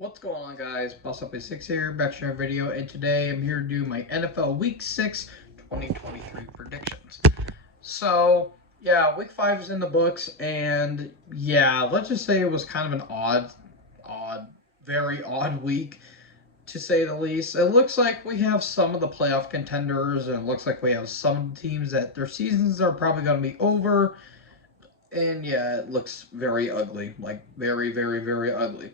What's going on, guys? Boss Up 6 here, back to another video, and today I'm here to do my NFL Week 6 2023 predictions. So, yeah, Week 5 is in the books, and yeah, let's just say it was kind of an very odd week, to say the least. It looks like we have some of the playoff contenders, and it looks like we have some teams that their seasons are probably going to be over, and yeah, it looks very ugly. Like, very, very, very ugly.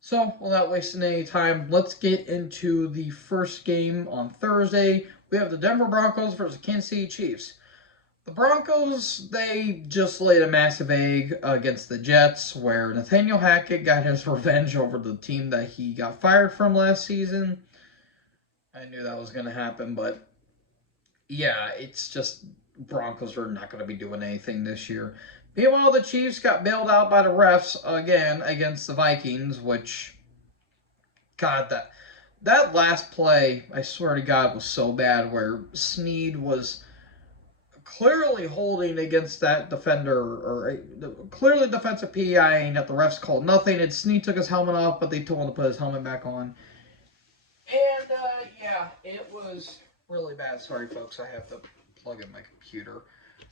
So, without wasting any time, let's get into the first game on Thursday. We have the Denver Broncos versus Kansas City Chiefs. The Broncos, they just laid a massive egg against the Jets, where Nathaniel Hackett got his revenge over the team that he got fired from last season. I knew that was going to happen, but yeah, it's just Broncos are not going to be doing anything this year. Meanwhile, the Chiefs got bailed out by the refs again against the Vikings, which, God, that last play, I swear to God, was so bad. Where Snead was clearly holding against that defender, or clearly defensive PI, and that the refs called nothing. And Snead took his helmet off, but they told him to put his helmet back on. And yeah, it was really bad. Sorry, folks, I have to plug in my computer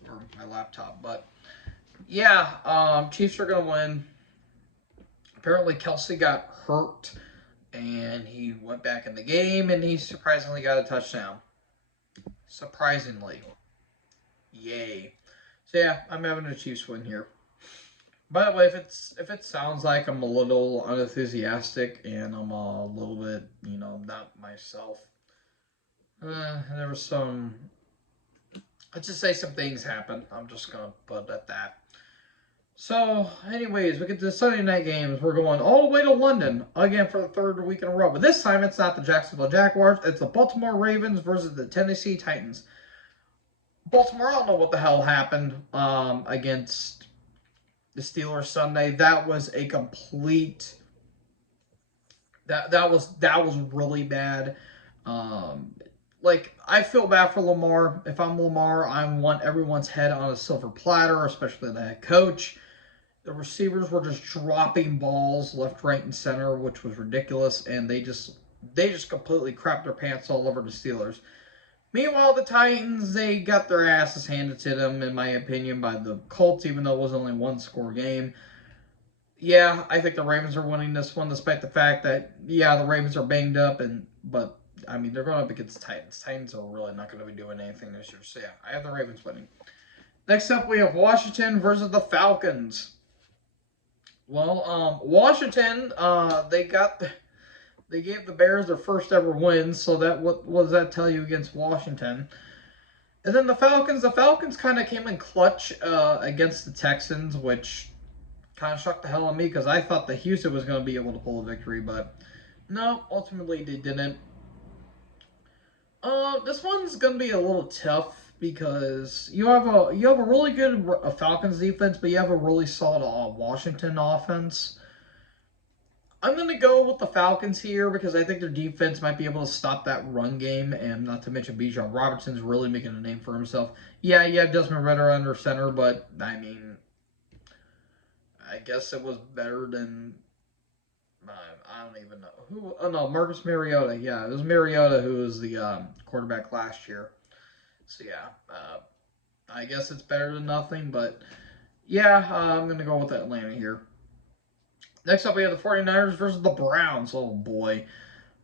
or my laptop, but yeah, Chiefs are gonna win. Apparently, Kelsey got hurt and he went back in the game and he surprisingly got a touchdown. Surprisingly. Yay. So yeah, I'm having a Chiefs win here. By the way, if it sounds like I'm a little unenthusiastic and I'm a little bit, not myself, there was some, let's just say some things happened. I'm just gonna put it at that. So, anyways, we get to the Sunday night games. We're going all the way to London again for the third week in a row. But this time, it's not the Jacksonville Jaguars. It's the Baltimore Ravens versus the Tennessee Titans. Baltimore, I don't know what the hell happened against the Steelers Sunday. That was a complete. That was really bad. Um, like, I feel bad for Lamar. If I'm Lamar, I want everyone's head on a silver platter, especially the head coach. The receivers were just dropping balls left, right, and center, which was ridiculous, and they just completely crapped their pants all over the Steelers. Meanwhile, the Titans, they got their asses handed to them, in my opinion, by the Colts, even though it was only one score game. Yeah, I think the Ravens are winning this one, despite the fact that, yeah, the Ravens are banged up, but I mean, they're going up against the Titans. Titans are really not going to be doing anything this year. So yeah, I have the Ravens winning. Next up, we have Washington versus the Falcons. Well, Washington, they gave the Bears their first ever win. So what does that tell you against Washington? And then the Falcons kind of came in clutch against the Texans, which kind of shocked the hell out of me because I thought that Houston was going to be able to pull a victory, but no, ultimately they didn't. This one's going to be a little tough because you have a really good Falcons defense, but you have a really solid Washington offense. I'm going to go with the Falcons here because I think their defense might be able to stop that run game, and not to mention Bijan Robertson's really making a name for himself. Yeah, you have Desmond Ritter under center, but I mean, I guess it was better than I don't even know who. Oh no, Marcus Mariota. Yeah, it was Mariota who was the quarterback last year. So yeah, I guess it's better than nothing, but yeah, I'm going to go with Atlanta here. Next up, we have the 49ers versus the Browns. Oh boy.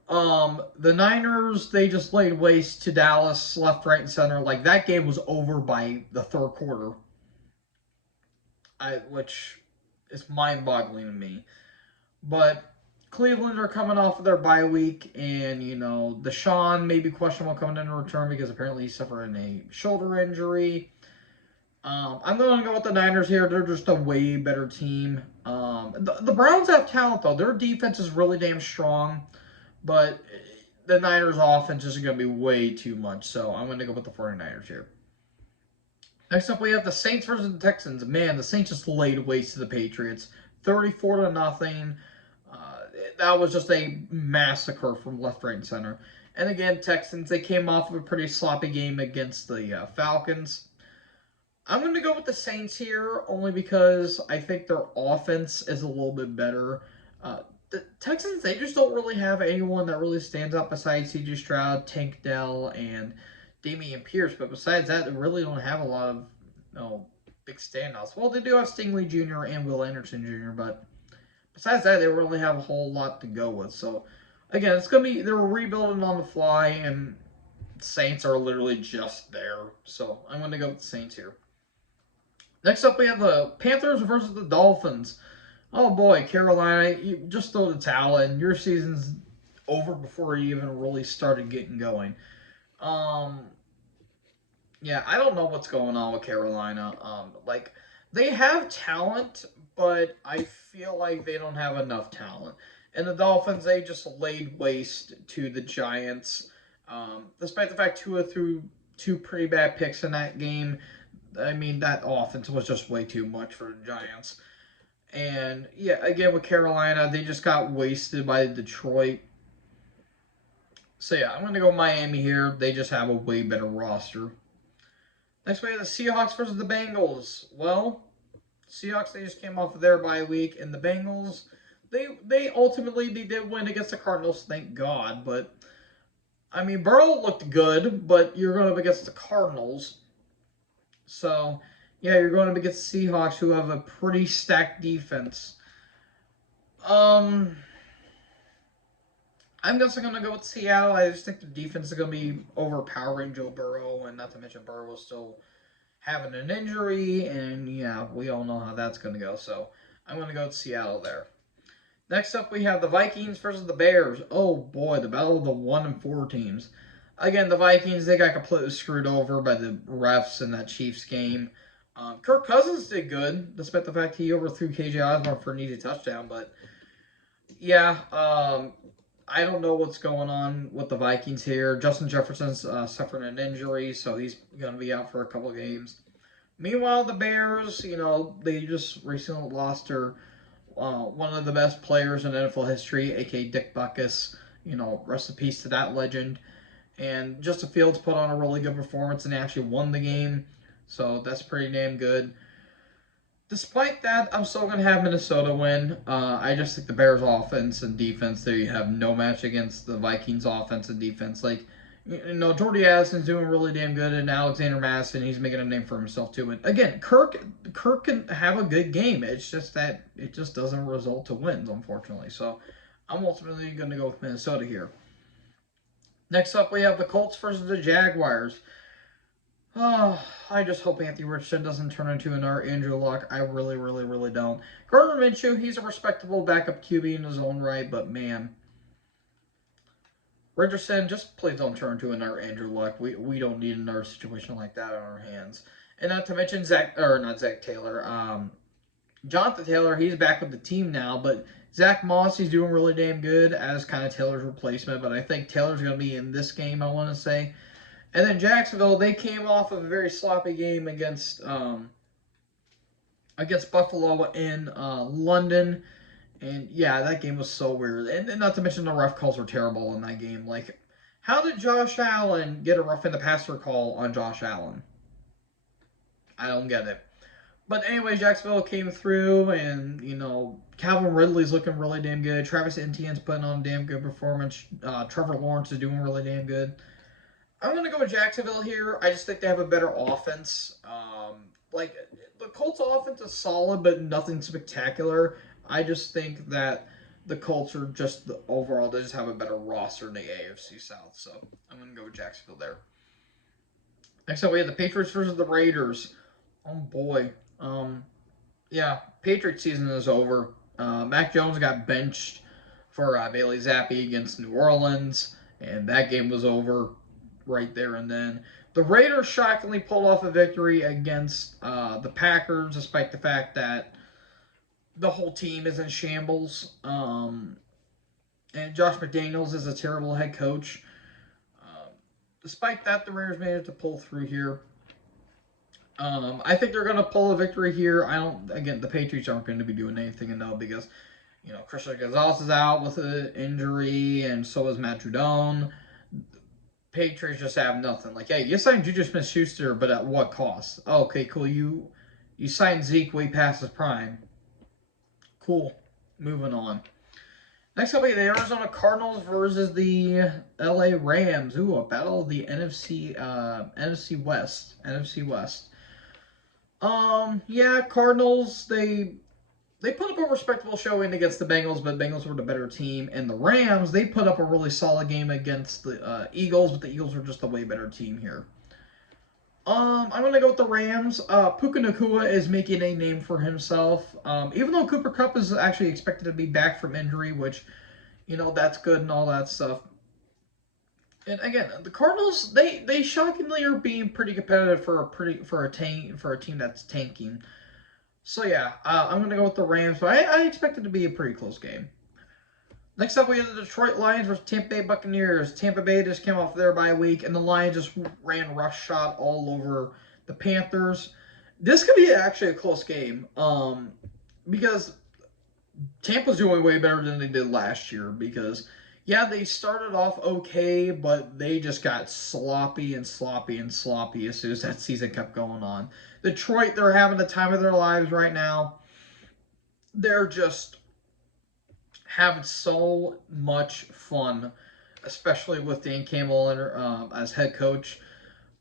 The Niners, they just laid waste to Dallas left, right, and center. Like, that game was over by the third quarter. Which is mind-boggling to me. But Cleveland are coming off of their bye week, and, Deshaun may be questionable coming in return because apparently he's suffering a shoulder injury. I'm going to go with the Niners here. They're just a way better team. The Browns have talent, though. Their defense is really damn strong, but the Niners' offense is going to be way too much, so I'm going to go with the 49ers here. Next up, we have the Saints versus the Texans. Man, the Saints just laid waste to the Patriots, 34-0. That was just a massacre from left, right, and center. And again, Texans, they came off of a pretty sloppy game against the Falcons. I'm going to go with the Saints here only because I think their offense is a little bit better. Uh, Texans, they just don't really have anyone that really stands out besides C.J. Stroud, Tank Dell, and Damian Pierce. But besides that, they really don't have a lot of big standouts. Well, they do have Stingley Jr. and Will Anderson Jr., but besides that, they don't really have a whole lot to go with. So, again, it's going to be, they're rebuilding on the fly, and Saints are literally just there. So, I'm going to go with the Saints here. Next up, we have the Panthers versus the Dolphins. Oh boy, Carolina, you just throw the towel in. Your season's over before you even really started getting going. Um, yeah, I don't know what's going on with Carolina. Like they have talent, but I feel like they don't have enough talent. And the Dolphins, they just laid waste to the Giants. Despite the fact Tua threw two pretty bad picks in that game, I mean that offense was just way too much for the Giants. And yeah, again with Carolina, they just got wasted by Detroit. So yeah, I'm gonna go Miami here. They just have a way better roster. Next we have the Seahawks versus the Bengals. Well, Seahawks, they just came off of their bye week, and the Bengals, they ultimately they did win against the Cardinals, thank God. But I mean, Burrow looked good, but you're going up against the Cardinals, so yeah, you're going up against the Seahawks, who have a pretty stacked defense. Um, I'm just going to go with Seattle. I just think the defense is going to be overpowering Joe Burrow, and not to mention Burrow is still having an injury, and yeah, we all know how that's going to go. So I'm going to go with Seattle there. Next up, we have the Vikings versus the Bears. Oh boy, the battle of the 1-4 teams. Again, the Vikings, they got completely screwed over by the refs in that Chiefs game. Kirk Cousins did good, despite the fact he overthrew KJ Osborne for an easy touchdown. But yeah, I don't know what's going on with the Vikings here. Justin Jefferson's suffering an injury, so he's going to be out for a couple games. Meanwhile, the Bears, they just recently lost their one of the best players in NFL history, aka Dick Butkus. Rest in peace to that legend. And Justin Fields put on a really good performance and actually won the game, so that's pretty damn good. Despite that, I'm still going to have Minnesota win. I just think the Bears' offense and defense, they have no match against the Vikings' offense and defense. Like, Jordy Addison's doing really damn good, and Alexander Madison, he's making a name for himself too. And again, Kirk can have a good game. It's just that it just doesn't result to wins, unfortunately. So I'm ultimately going to go with Minnesota here. Next up, we have the Colts versus the Jaguars. Oh, I just hope Anthony Richardson doesn't turn into another Andrew Luck. I really, really, really don't. Gardner Minshew, he's a respectable backup QB in his own right, but man, Richardson, just please don't turn into another Andrew Luck. We don't need another situation like that on our hands. And not to mention not Zach Taylor. Jonathan Taylor, he's back with the team now, but Zach Moss, he's doing really damn good as kind of Taylor's replacement. But I think Taylor's going to be in this game, I want to say. And then Jacksonville, they came off of a very sloppy game against Buffalo in London. And yeah, that game was so weird. And not to mention the ref calls were terrible in that game. Like, how did Josh Allen get a rough in the passer call on Josh Allen? I don't get it. But anyway, Jacksonville came through, and Calvin Ridley's looking really damn good. Travis Etienne's putting on a damn good performance. Trevor Lawrence is doing really damn good. I'm gonna go with Jacksonville here. I just think they have a better offense. Like the Colts' offense is solid, but nothing spectacular. I just think that the Colts are just overall they just have a better roster in the AFC South. So I'm gonna go with Jacksonville there. Next up, we have the Patriots versus the Raiders. Oh boy. Yeah, Patriots season is over. Mac Jones got benched for Bailey Zappi against New Orleans, and that game was over right there and then. The Raiders shockingly pulled off a victory against the Packers, despite the fact that the whole team is in shambles. And Josh McDaniels is a terrible head coach. Despite that, the Raiders managed to pull through here. I think they're going to pull a victory here. Again, the Patriots aren't going to be doing anything enough because, Christian Gonzalez is out with an injury, and so is Matt Judon. Patriots just have nothing. Like, hey, you signed Juju Smith-Schuster, but at what cost? Oh, okay, cool. You signed Zeke way past his prime. Cool. Moving on. Next up, we have the Arizona Cardinals versus the LA Rams. Ooh, a battle of the NFC West. NFC West. Yeah, Cardinals, they put up a respectable showing against the Bengals, but Bengals were the better team. And the Rams, they put up a really solid game against the Eagles, but the Eagles were just a way better team here. I'm gonna go with the Rams. Puka Nacua is making a name for himself. Even though Cooper Kupp is actually expected to be back from injury, which that's good and all that stuff. And again, the Cardinals they shockingly are being pretty competitive for a team that's tanking. So yeah, I'm gonna go with the Rams, but I expect it to be a pretty close game. Next up, we have the Detroit Lions versus Tampa Bay Buccaneers. Tampa Bay just came off their bye week, and the Lions just ran roughshod all over the Panthers. This could be actually a close game, because Tampa's doing way better than they did last year. Because yeah, they started off okay, but they just got sloppy and sloppy and sloppy as soon as that season kept going on. Detroit, they're having the time of their lives right now. They're just having so much fun, especially with Dan Campbell as head coach.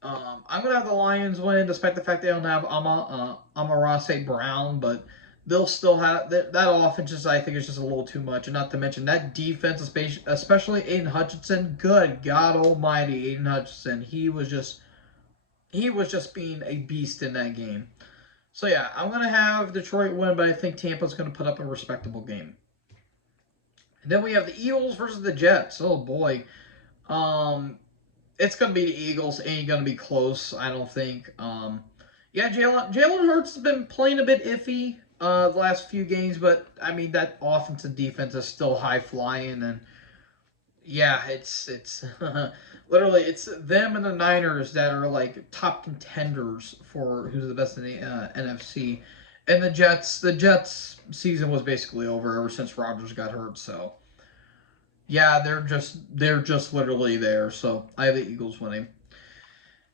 I'm gonna have the Lions win, despite the fact they don't have Amon-Ra St. Brown, but they'll still have that offense. I think is just a little too much, and not to mention that defense, especially Aiden Hutchinson. Good God Almighty, Aiden Hutchinson. He was just being a beast in that game. So yeah, I'm gonna have Detroit win, but I think Tampa's gonna put up a respectable game. And then we have the Eagles versus the Jets. Oh boy. It's gonna be the Eagles. Ain't gonna be close, I don't think. Yeah, Jalen Hurts has been playing a bit iffy the last few games, but I mean that offense and defense is still high flying, and yeah, it's literally it's them and the Niners that are like top contenders for who's the best in the NFC, and the Jets season was basically over ever since Rodgers got hurt. So yeah, they're just literally there. So I have the Eagles winning.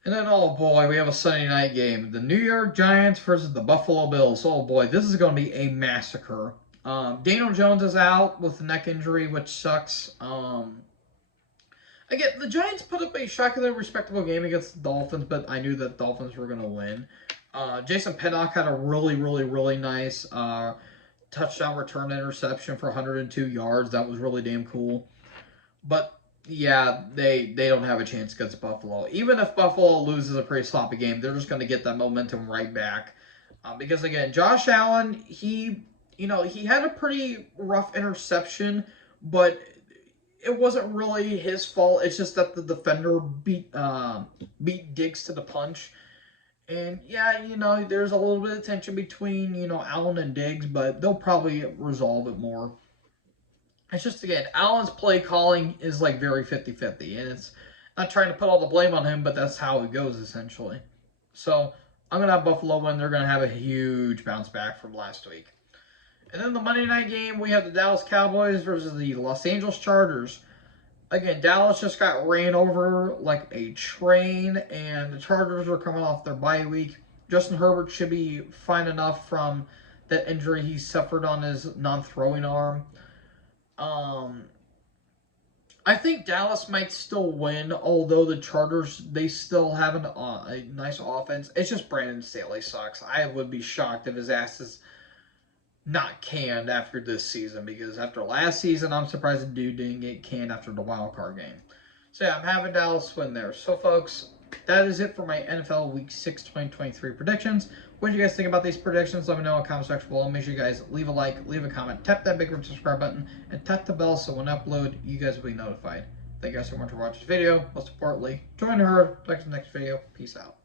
And then, oh boy, we have a Sunday night game. The New York Giants versus the Buffalo Bills. Oh boy, this is going to be a massacre. Daniel Jones is out with a neck injury, which sucks. Again, the Giants put up a shockingly respectable game against the Dolphins, but I knew that the Dolphins were going to win. Jason Pinnock had a really, really, really nice touchdown return interception for 102 yards. That was really damn cool. But yeah, they don't have a chance against Buffalo. Even if Buffalo loses a pretty sloppy game, they're just going to get that momentum right back. Because again, Josh Allen, he had a pretty rough interception, but it wasn't really his fault. It's just that the defender beat Diggs to the punch. And yeah, there's a little bit of tension between Allen and Diggs, but they'll probably resolve it more. It's just, again, Allen's play calling is like very 50-50, and it's not trying to put all the blame on him, but that's how it goes, essentially. So I'm going to have Buffalo win. They're going to have a huge bounce back from last week. And then the Monday night game, we have the Dallas Cowboys versus the Los Angeles Chargers. Again, Dallas just got ran over like a train, and the Chargers are coming off their bye week. Justin Herbert should be fine enough from that injury he suffered on his non-throwing arm. I think Dallas might still win, although the Chargers, they still have a nice offense. It's just Brandon Staley sucks. I would be shocked if his ass is not canned after this season, because after last season, I'm surprised the dude didn't get canned after the wild card game. So yeah, I'm having Dallas win there. So folks, that is it for my NFL Week 6 2023 predictions. What do you guys think about these predictions? Let me know in the comment section below. Make sure you guys leave a like, leave a comment, tap that big red subscribe button, and tap the bell so when I upload, you guys will be notified. Thank you guys so much for watching this video. Most importantly, join the herd. Next video. Peace out.